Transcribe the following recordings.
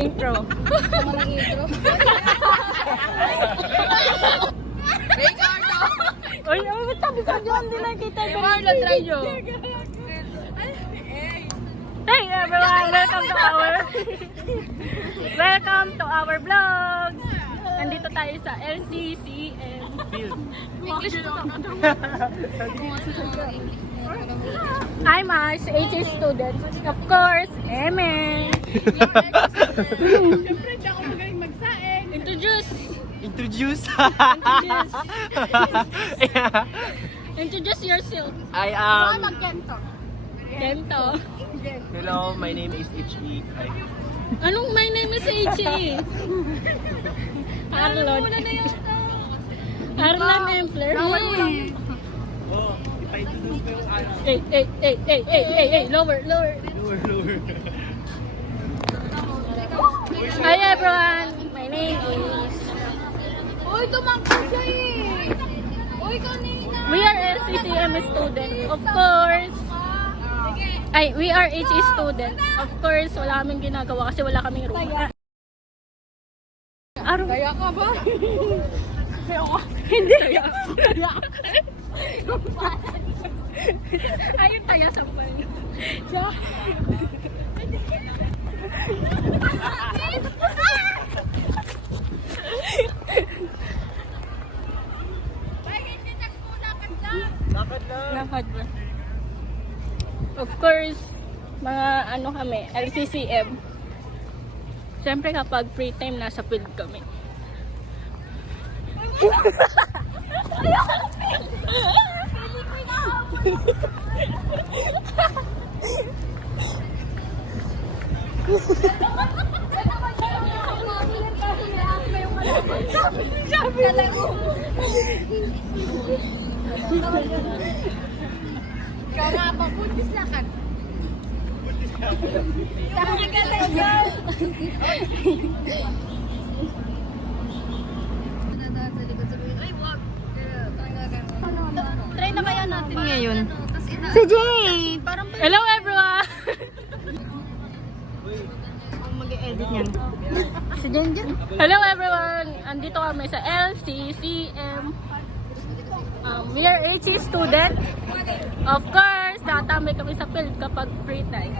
Intro. intro. Ricardo! Uy, tabi sa John, hindi na kita. Ricardo, try nyo. Hey everyone, welcome to our vlogs. Nandito tayo sa LCCM. English mo. I'm Ash, HA student. Of course, Eme. Siyempre, di ako magaling magsaing. Introduce. Introduce yourself. I am. Magkento. Gento. Hello, my name is Ichi. Anong my name is HA? Arlon. Arlon Empler. Oh, if I introduce ko yung ano. Hey, lower. Lower. Hi everyone, my name is. Uy, tumangkad siya eh. Uy, kanina. We are LCCM student, of course. We are HE student. Of course, wala kaming ginagawa kasi wala kaming room. Kaya ka ba? Hindi. Ayun tayo sa pal. Lakad ba? Of course, mga ano kami, LCCM. Siyempre kapag free time, nasa field kami. Ikaw nga ba? Buntis lakad. Try na kaya natin ngayon. Si Jay! Parang Hello everyone! mag-e-edit niyan. Si Jenjen? Hello everyone! Andito kami sa LCCM. We are HE student. Of course, tatambay kami sa field kapag free time.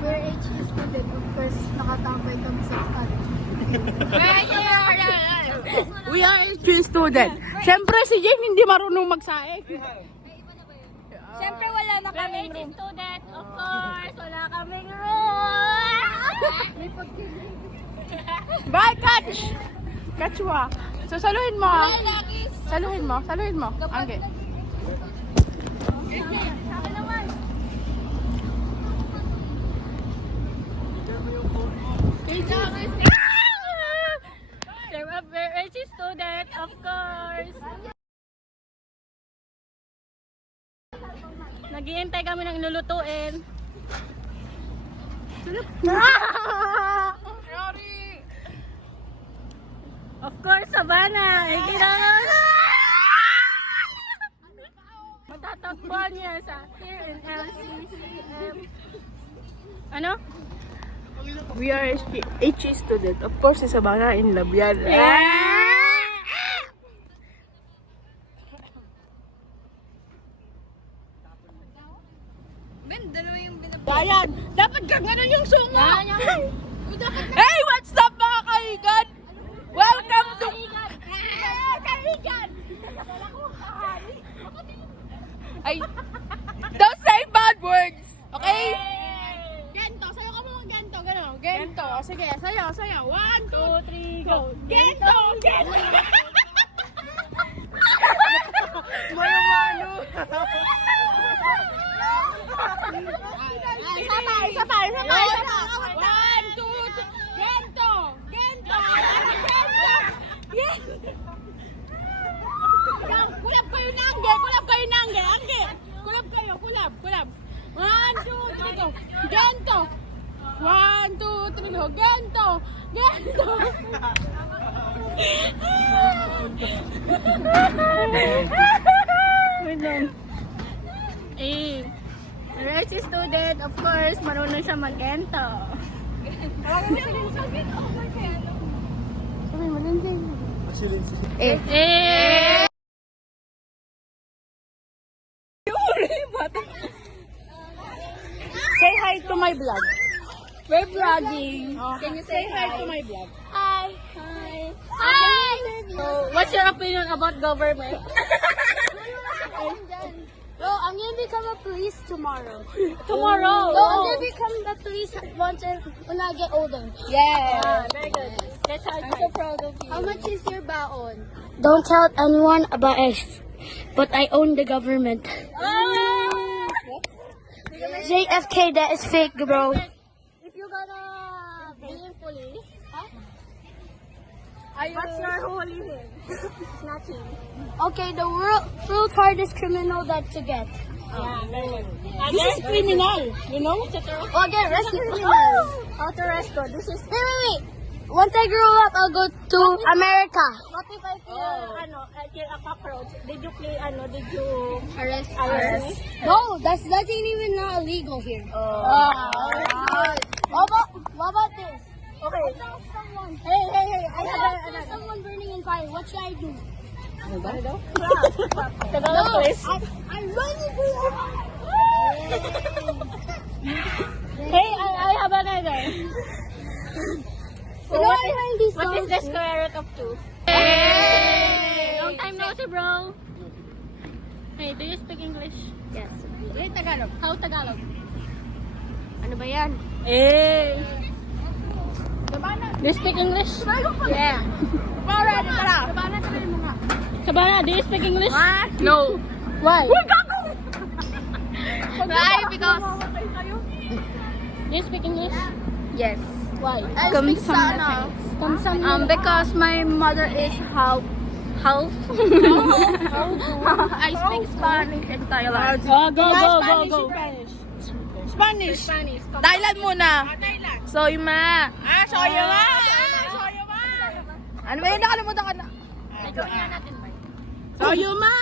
We're HE student. Of course, nakatambay kami sa study. We are HE student. Siyempre si Jane hindi marunong magsaing. Siyempre wala na kaming room. Student, of course, wala kaming room. Bye, catch! Catch wa. So saluhin mo. Saluhin mo. Angge. We're HE student, of course. Naghihintay kami ng lulutuin. Of course, Savannah. Matatakbuhan niya sa here in LCCM. Ano? We are HE student. Of course, sa mga in love yan. Ben, dalawa yung Ayan, dapat kang ano yung sungo. Hey, what's up mga kaigan? Welcome to... Kaigan! Ay, don't say bad words, okay? Gento, sayo ka mo ng gento, gano'n. Gento, sige, sayo. 1, 2, 2, 3, go! gento! Mano-mano. Isa pa. 1, 2, 3, gento! Kulab kayo na, Angge! Kulab kayo. 1, 2, 3, go! Gento! 1, 2, 3, go! Gento! Wait lang. We're HE student, of course, marunong siya mag-gento. Eh! Say hi to my vlog. We're vlogging. Can you say hi to my vlog? Hi! Hi! Hi! So, what's your opinion about government? Bro, I'm gonna become a police tomorrow. Tomorrow! No, I'm gonna become a police when I get older. Ah, very good. That's how I'm so proud of you. How much is your baon? Don't tell anyone about it. But I own the government. JFK, that is fake, bro. If you're gonna be in police, what's your holy name? Snatching. Okay, the world's hardest criminal that to get. Yeah, very good. This is criminal, you know? Okay, rescue criminal. How to rescue? This is... Wait. Once I grow up, I'll go to America. What if I kill, I kill a cockroach? Did you play, did you Arrest. arrest me? No, that's even not illegal here. What about this? Okay. Someone. Hey, I I have saw someone burning in fire. What should I do? Tagalog, please. I'm running for Hey, I have another. So You know what I learned these is the songs? square root of 2? Hey! Long time no see, bro. Hey, do you speak English? Yes. Wait, Tagalog. How Tagalog? Ano ba yan? Eh. Do you speak English? Yeah. Sabana, do you speak English? No. Why? Why? Because... Do you speak English? Yes. Why? Kamsana. Because my mother is half. I speak Spanish in Thailand. Oh, go. Spanish. Spanish. Thailand muna. Thailand. Soyma. Soyma. Ano ba yun? Nakalimutan ka na. Ikaw nga natin ba? Soyma.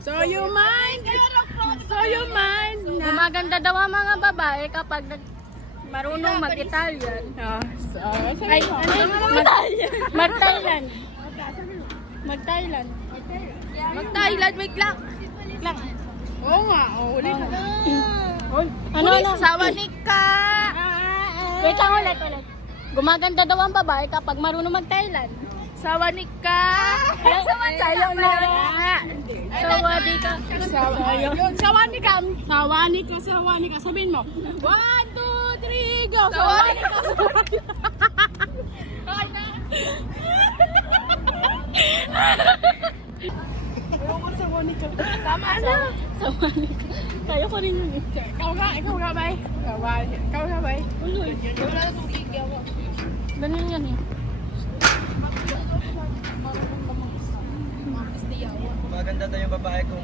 Soyma. Gumaganda daw ang mga babae kapag marunong mag-Italian. Ay, mag-Thailand. Mag-Thailand. Mag-Thailand, wait lang. Oo nga, uli ka. Ano? Sawanik ka. Wait lang ulit. Gumaganda daw ang babae kapag marunong mag-Thailand. Sawanik ka. Sayo na. Sawadi ka. Sawanik ka. Sabihin mo. 1, 2, 3, go. Sawanik ka. Tama na. Sawadi ka. Tayo ko rin yun. Ikaw nga, bay. Ikaw nga, bay. Wala na tubig. Ganun yan eh. Maganda daw yung babae kung